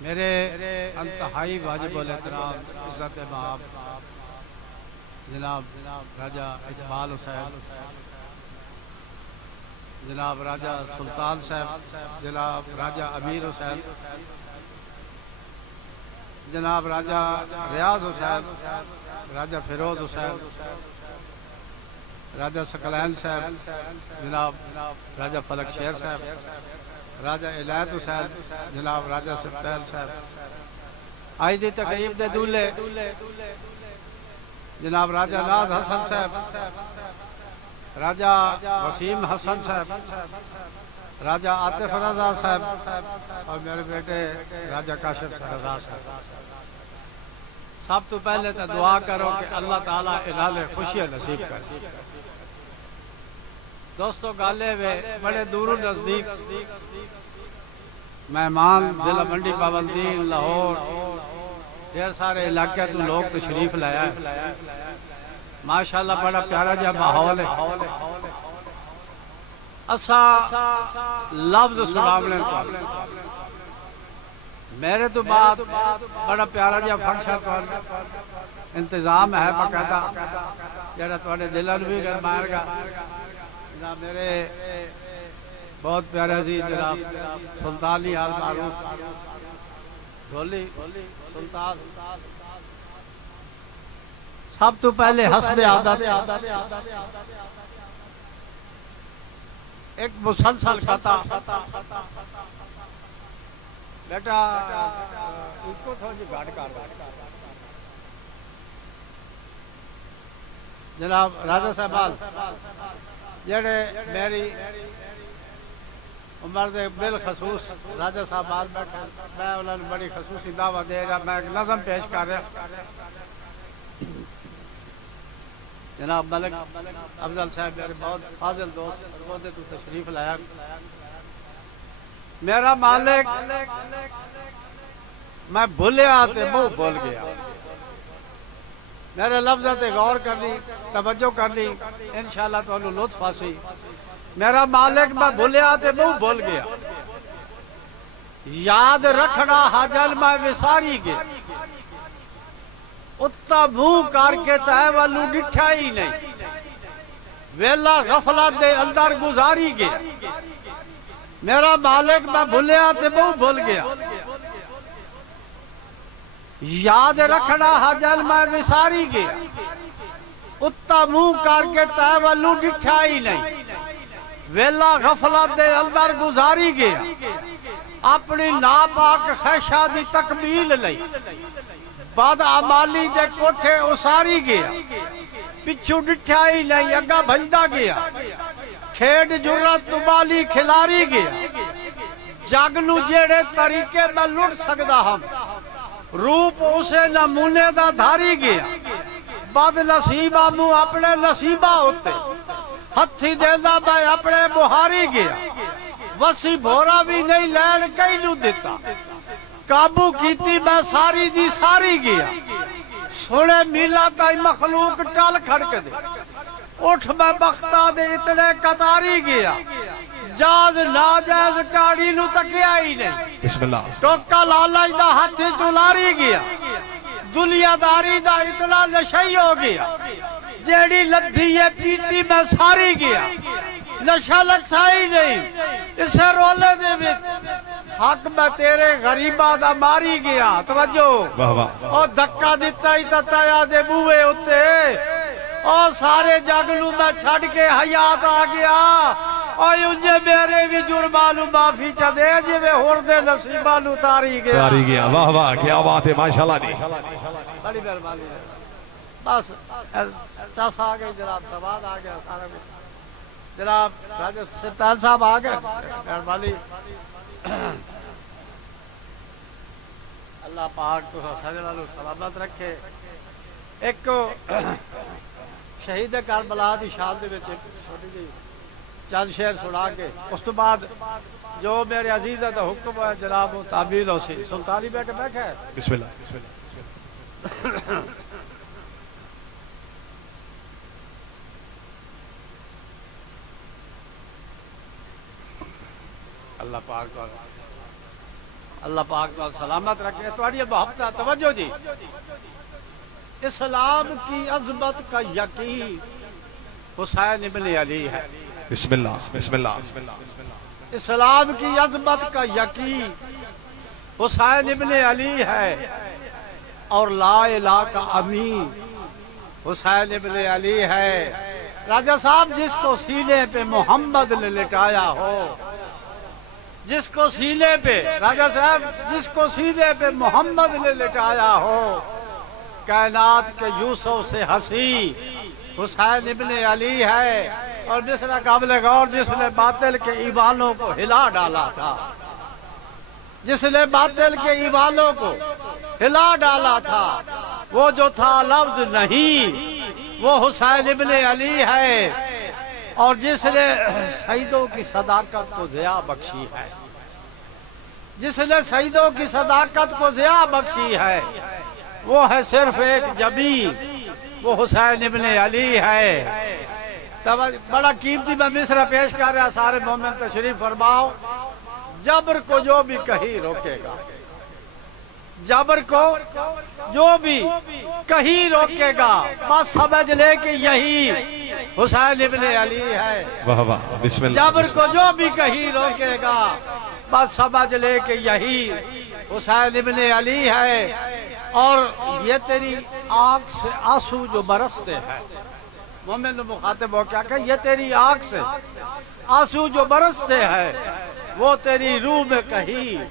میرے انتہائی واجب الاحترام عزت مآب جناب راجہ اقبال حسین، جناب راجہ سلطان صاحب، جناب راجہ امیر حسین، جناب راجہ ریاض حسین، راجہ فیروز حسین، راجہ ثقلین صاحب، جناب راجہ فلک شیر صاحب، راجہ عنایت حسین، جناب راجہ سبتیل صاحب، آج دی تقریب دے دولے جناب راجہ ناز حسن صاحب، راجہ وسیم حسن صاحب، راجہ عاطف رضا صاحب اور میرے بیٹے راجہ کاشف رضا صاحب، سب تو پہلے تو دعا کرو کہ اللہ تعالیٰ انال خوشی نصیب کر۔ دوستو گالے ہوئے بڑے دور و نزدیک مہمان ضلع منڈی پابندین لاہور ڈھیر سارے علاقے تو لوگ تشریف لایا ہے، ماشاءاللہ بڑا پیارا جا ماحول ہے۔ اسا لفظ سناونے کو میرے تو بعد بڑا پیارا جا فنکشن انتظام ہے باقاعدہ جڑا تواڈے دلن بھی گرمائے گا۔ جناب میرے بہت پیارے عزیز جناب سلطانی آل معروف ڈھولی سلطان، سب تو پہلے حسب عادت ایک مسلسل قطع بیٹا اس کو تھوڑی گاڑ کر جناب راجہ صاحبال جڑے میری عمر دے بالخصوص راجہ صاحبال بیٹھے، میں انہوں نے بڑی خصوصی دعوت دے رہا، میں ایک نظم پیش کر رہا۔ جناب ملک افضل صاحب میرے بہت فاضل دوست عہدے تو تشریف لایا۔ میرا مالک میں بھولیا تے منہ بھول گیا، میرے لفظ تے غور کرنی توجہ کرنی انشاءاللہ تو انہوں لطف آسی۔ میرا مالک میں بھولیا تے منہ بھول گیا، یاد رکھنا حاجل میں وساری گیا، اتا منہ کر کے تہ والو ڈٹھا ہی نہیں، ویلا غفلت دے اندر گزاری گیا۔ میرا مالک میں بھولیا تے منہ بھول گیا، یاد رکھنا حاجل میں وساری گیا، اتا منہ کر کے تہ والو ڈٹھا ہی نہیں، ویلا غفلت دے اندر گزاری گیا، اپنی ناپاک خیشہ دی تکمیل لئی بعد عمالی دے کوٹھے اساری گیا، پچھو ڈٹھا ہی نہیں اگا بھجدا گیا، کھیڈ جرت تبالی کھلاری گیا، جاگلو جیڑے طریقے میں لٹ سکدا ہم، روپ اسے نمونے دا دھاری گیا، بد نصیبہ مو اپنے نصیبہ ہوتے، ہتھی دیندہ میں اپنے بہاری گیا، وسی بھورا بھی نہیں لین کئی نو دیتا، قابو کیتی میں ساری دی ساری گیا، سونے میلا تائی مخلوق ٹال کھڑک دے، اٹھ میں بختہ دے اتنے قطاری گیا، جاز ناجاز ٹاڑی نو تکیا ہی نہیں، بسم اللہ ٹوکا لالائی دا ہاتھی چلاری گیا، دنیا داری دا اتنا نشئی ہو گیا، جیڑی لدھی یہ پیتی میں ساری گیا، نشہ لگتا ہی نہیں، اسے رولے دے وچ حق میں تیرے غریبہ دا ماری گیا، توجہ واہ واہ اور دھکا دیتا ہی تتایا دے بوئے ہوتے، اور سارے جاگلوں میں چھڑ کے حیات آ گیا، اور انجھے میرے بھی جرمانو معافی چا دے جوے ہوردے نصیبانو تاری گیا۔ تاری گیا، واہ واہ کیا بات ہے ماشاءاللہ دی۔ بڑی مہربانی ہے، بس چس آ گئی جناب، سواد آ گیا سارا کچھ، جناب راجہ سبتیل صاحب آ گئے، مہربانی اللہ پاک تو سجلالو سلامت رکھے۔ ایک شہید کربلا دی شان دے وچ چھوٹی جی چند شعر سنا کے اس تو بعد جو میرے عزیز دا حکم ہے جناب وہ تعبیر ہو سی۔ سلطانی بیٹے بیٹھے ہیں، بسم اللہ بسم اللہ اللہ پاک کو اللہ پاک کو سلامت رکھے. تھوڑی محبت توجہ جی. اسلام کی عظمت کا یقین حسین ابن علی ہے. بسم اللہ بسم اللہ. اسلام کی عظمت کا یقین حسین ابن علی ہے. اور لا الہ کا امین حسین ابن علی ہے. راجہ صاحب جس کو سینے پہ محمد نے لٹایا ہو، جس کو سینے پہ راجہ صاحب جس کو سینے پہ محمد نے لٹایا ہو، کائنات کے یوسف سے ہنسی حسین ابن علی ہے. اور دوسرا قابل غور جس نے باطل کے ایوانوں کو ہلا ڈالا تھا، جس نے باطل کے ایوانوں کو ہلا ڈالا تھا، وہ جو تھا لفظ نہیں، وہ حسین ابن علی ہے. اور جس نے شہیدوں کی صداقت کو ضیاء بخشی ہے، جس نے شہیدوں کی صداقت کو ضیاء بخشی ہے، وہ ہے صرف ایک جبی، وہ حسین ابن علی ہے. بڑا قیمتی میں مصرع پیش کر رہا. سارے مومن تشریف فرماؤ. جبر کو جو بھی کہیں روکے گا، جبر کو جو بھی کہیں روکے گا، بس سمجھ لے کہ یہی حسین ابن علی ہے. واہ واہ بسم اللہ. جبر کو جو بھی کہیں روکے گا، بس سمجھ لے کہ یہی حسین ابن علی ہے. اور یہ تیری آنکھ سے آنسو جو برستے ہیں، مومن مخاطب ہو کیا کہ یہ تیری آنکھ سے آنسو جو برستے ہیں، وہ تیری روح میں کہیں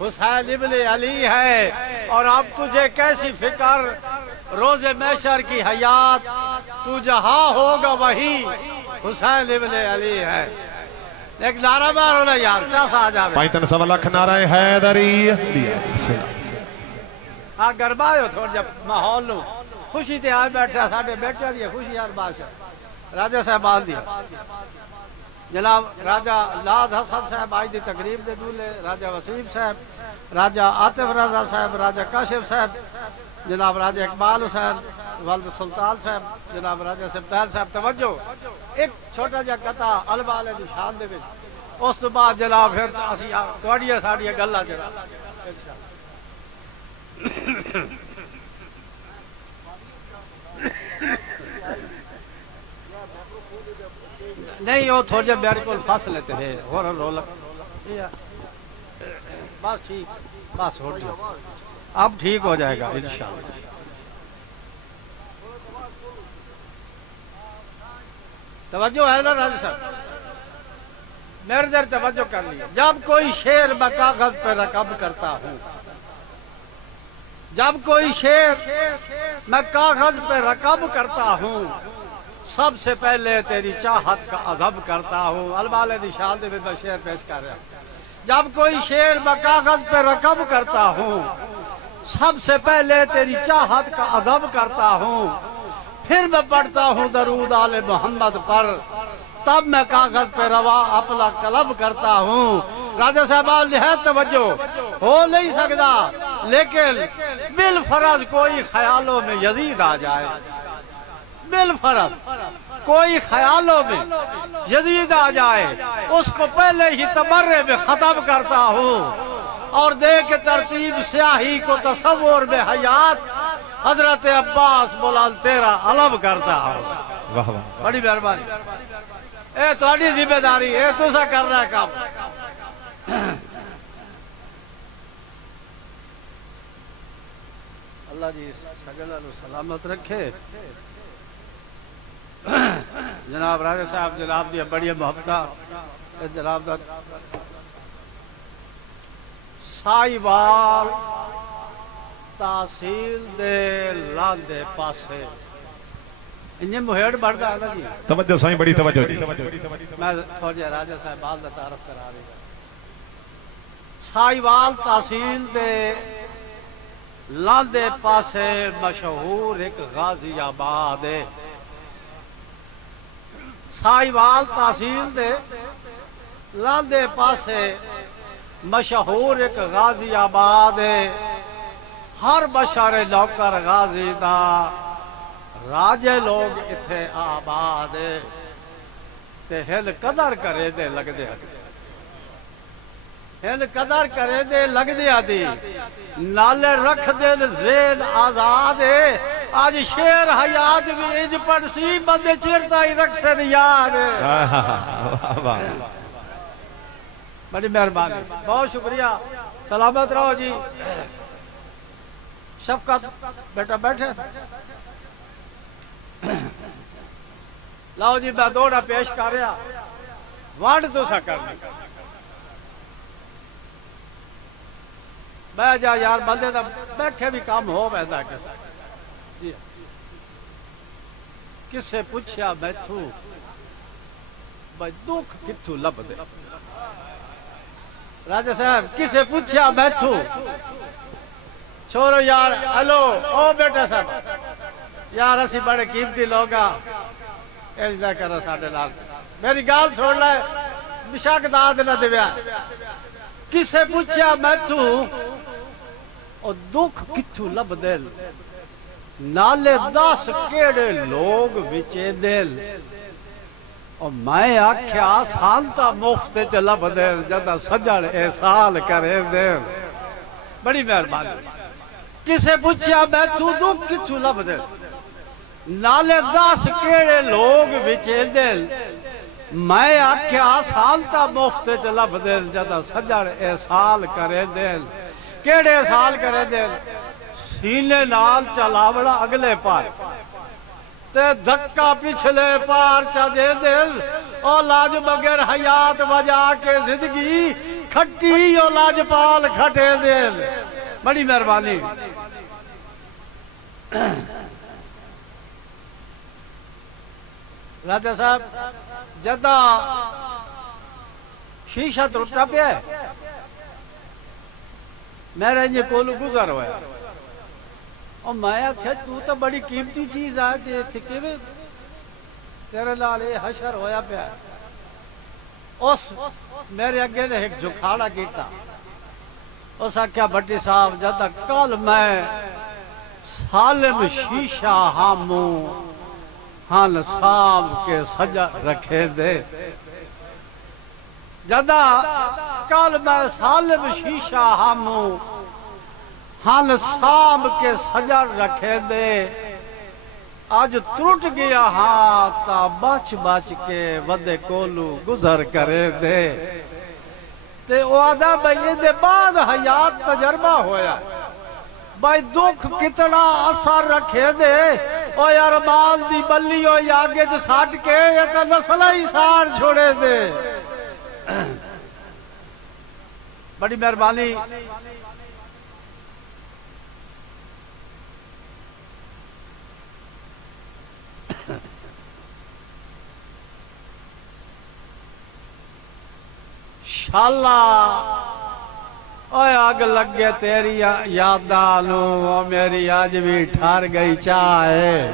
حسین ابن علی ہے. اور اب تجھے کیسی فکر روز محشر کی حیات، تو جہاں ہوگا وہی حسین ابن علی ہے. ایک نعرہ مارو نا یار، چاسا آ جاوے. پائتن سوا لکھ نعرہ حیدری. بسم اللہ. ہاں گربائے ہو تھوڑا جب ماحول لو خوشی تے آئے بیٹھا ساڑھے بیٹھا دیا خوشی یار بادشاہ راجہ صاحب آل دیا. جناب راجہ لاز حسن صاحب آئی دی تقریب دے دولے، راجہ وسیم صاحب، راجہ عاطف رضا صاحب، راجہ کاشف صاحب، جناب راجہ اقبال حسین، والد سلطان صاحب، جناب راجہ سبتال صاحب. توجہ ایک چھوٹا جا قطع علبہ علیہ دی شان دے وچ، اس تو بعد جناب پھر اسی توڑیے ساڑیے گلہ جناب نہیں وہ تھوڑے میرے کو پھنس لیتے ہیں اور رولک بس ٹھیک بس ہو گیا اب ٹھیک ہو جائے گا انشاءاللہ. توجہ ہے نا راجہ صاحب، میرے در توجہ کر لیا. جب کوئی شعر میں کاغذ پہ رقم کرتا ہوں، جب کوئی شعر میں کاغذ پہ رقم کرتا ہوں، سب سے پہلے تیری چاہت کا عذب کرتا ہوں. البالے دی شان دے میں شعر پیش کر رہا ہوں. جب کوئی شعر میں کاغذ پہ رقم کرتا ہوں، سب سے پہلے تیری چاہت کا عذب کرتا ہوں، پھر میں پڑھتا ہوں درود آل محمد پر، تب میں کاغذ پہ روا اپنا قلم کرتا ہوں. راجہ صاحب ہے توجہ ہو نہیں سکتا، لیکن بالفرض کوئی خیالوں میں یزید آ جائے، بالفرض کوئی خیالوں میں یزید آ جائے، اس کو پہلے ہی تبرے میں ختم کرتا ہوں اور دیکھ ترتیب سیاہی کو تصور میں حیات حضرت عباس بلال تیرا علم کرتا ہوں. واہ واہ بڑی مہربانی. اے تھوڑی ذمہ داری ہے، تو سا کر رہا ہے کام. اللہ جی سجلہ سلامت رکھے. جناب راجہ صاحب جناب دی بڑی محبتہ جناب دا سائیوال تحصیل دے لاندے پاسے انہیں مہیڑ بڑھتا ہے جی. توجہ سائیں بڑی توجہ جی. میں تھوڑی راجہ صاحب آل دا تعارف کرا رہی ہوں. سائیوال تحصیل دے لاندے پاسے مشہور ایک غازی آباد ہے. سائیوال تحصیل دے لاندے پاسے مشہور ایک غازی آباد ہے. ہر بشر نوکر غازی دا، راجے لوگ اتھے آباد تے ہل قدر کرے دے لگ دے. ہن قدر کرے دے لگ دیا دی نالے رکھ دے زید آزاد ہے آج شیر حیات بھی اج پڑ سی بندے چڑتا ہی رکھ سے یاد بڑی مہربانی بہت شکریہ سلامت رہو جی شفقت بیٹا بیٹھے لاؤ جی میں دوڑا پیش کر رہا وانڈ تو سا کرنے بہ جا یار بندے دا بیٹھے بھی کام ہو بیدا کسا جی کس سے پوچھیا بیٹھو بھائی دکھ کتھو لب دے راجہ صاحب کس سے پوچھیا بیٹھو چھوڑو یار ہلو او بیٹا صاحب یار اسی بڑے قیمتی لوگا ایجدہ کرا ساڑھے لال میری گال چھوڑ لائے بشاک داد نہ دیویا کس سے پوچھیا بیٹھو اور دکھ کتھو لب دل نالے 10 کیڑے لوگ وچے دل اور میں آکھیا سالتا مفت چلا بدل جدہ سجڑ احسال کرے دل بڑی مہربانی کسے پوچھیا بیٹھو دکھ کتھو لب دل نالے 10 کیڑے لوگ وچے دل میں آکھیا سالتا مفت چلا بدل جدہ سجڑ احسال کرے دل کیڑے احسال کرے دل سینے نال چلاوڑا اگلے پار تے دھکا پچھلے پار چا دے دل او لاج بغیر حیات بجا کے زندگی کھٹی او لاج پال کھٹے دل بڑی مہربانی راجہ صاحب جدہ شیشہ ٹوٹا پیا ہے میرے یہ کولو گزر ہویا اور میں آکھیا تو تو بڑی قیمتی چیز آئے تھے کہ تیرے لالے حشر ہویا پیا اس میرے اگے نے ایک جھکھاڑا کیتا اس آکھیا بٹی صاحب جدہ کل میں سالم شیشہ ہاموں ہاں سام کے سجا رکھے دے جدہ کل میں سالم شیشہ ہاموں ہاں سام کے سجا رکھے دے آج ٹوٹ گیا ہاں تا بچ بچ کے ودے کولو گزر کرے دے تے وعدہ بھئی دے بعد حیات تجربہ ہویا بھائی دکھ کتنا اثر رکھے دے او یار مال دی بلی ہو یا آگے جو ساٹھ کے یا تا نسلہ ہی سار چھوڑے دے بڑی مہربانی شاللہ اوہ آگ لگ گیا تیری یادانوں میری آج بھی ٹھار گئی چاہے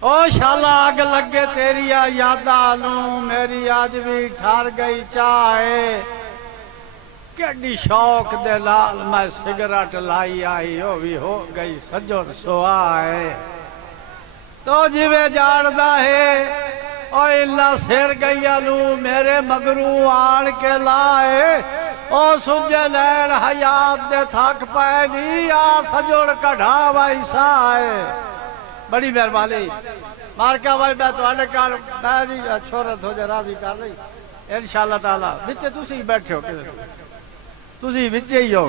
او شاللہ آگ لگ گیا تیری یادانوں میری آج بھی ٹھار گئی چاہے کیڑی شوق دے لال میں سگریٹ لائی آئی ہو بھی ہو گئی سجور سوائے تو جیوے جاڑدہ ہے او اللہ سیر گئی لو میرے مگرو آن کے لائے او سجے لین حیات دے تھک پائے نی آ سجوڑ کڑھا وائی سائے بڑی مہربانی مارکا بھائی میں تو آنے کار میں بھی چھوڑت ہو جائے راضی کر رہی انشاءاللہ تعالیٰ بچے تُسی ہی بیٹھے ہو تُسی بچے ہی ہو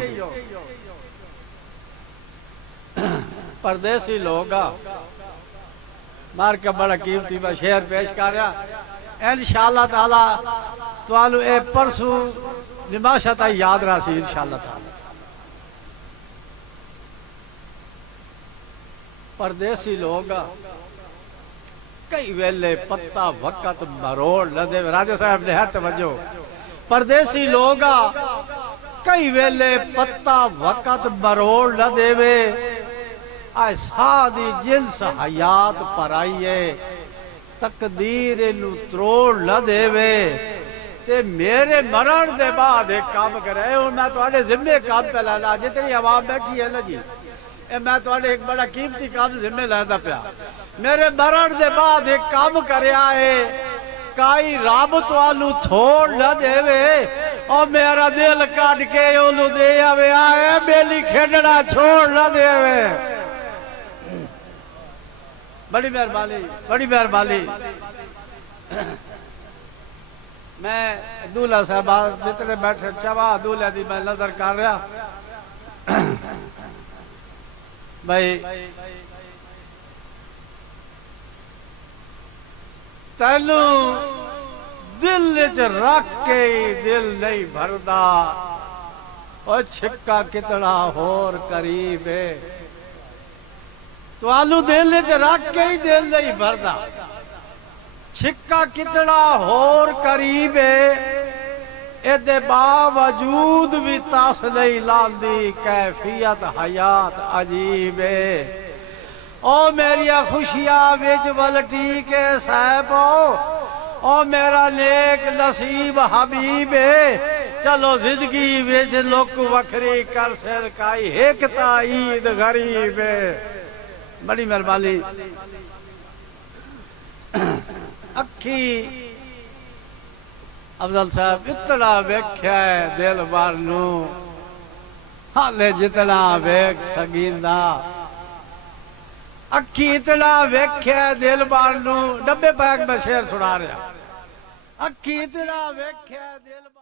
پردیسی لوگا مار کا بڑا قیمتی میں شعر پیش کر رہا انشاءاللہ تعالیٰ تو آلو اے پرسو نماشتہ یاد رہا سی انشاءاللہ تعالیٰ پردیسی لوگا کئی ویلے پتہ وقت مروڑ لدے راجہ صاحب نے ہے توجہ پردیسی لوگا کئی ویلے پتہ وقت مروڑ لدے وے آئے سادی جنس حیات پر آئیے تقدیر نو تروڑ لدے وے تے میرے مرن دے بعد ایک کام کرے اور میں تو آنے ذمہ کام پہ لانا جتنی عوام بیٹھی ہے لگی میں تو آنے ایک بڑا قیمتی کام ذمہ لینا پیا میرے مرن دے بعد ایک کام کرے آئے کائی رب توانو تھوڑ نہ دے وے اور میرا دل کٹ کے اونو دے آوے آئے بیلی کھیڈنا چھوڑ نہ دے وے بڑی مہربانی میں دولہ صاحبہ جتنے بیٹھے چوا دولہ دی میں نظر کر رہا بھائی تینو دل چ رکھ کے دل نہیں بھردا اور چھکا کتنا ہور قریب ہے توانو دل چ رکھ کے دل نہیں بھردا چھکا کتنا ہور قریب ہے ایدے باوجود بھی تاس نہیں لاندی کیفیت حیات عجیب ہے او میری خوشیاں وچ ولٹی کے صاحبو او میرا نیک نصیب حبیب ہے چلو زندگی وچ لوک وکھری کر سر کائی ایک تا عید غریب ہے بڑی مہربانی اکھی افضل صاحب اتنا ویکھیا ہے دل بار نو حالے جتنا ویکھ سگیندا اکھی اتنا ویکھیا ہے دل بار نو ڈبے پیک میں شعر سنا رہا اکھی اتنا ویکھیا ہے دل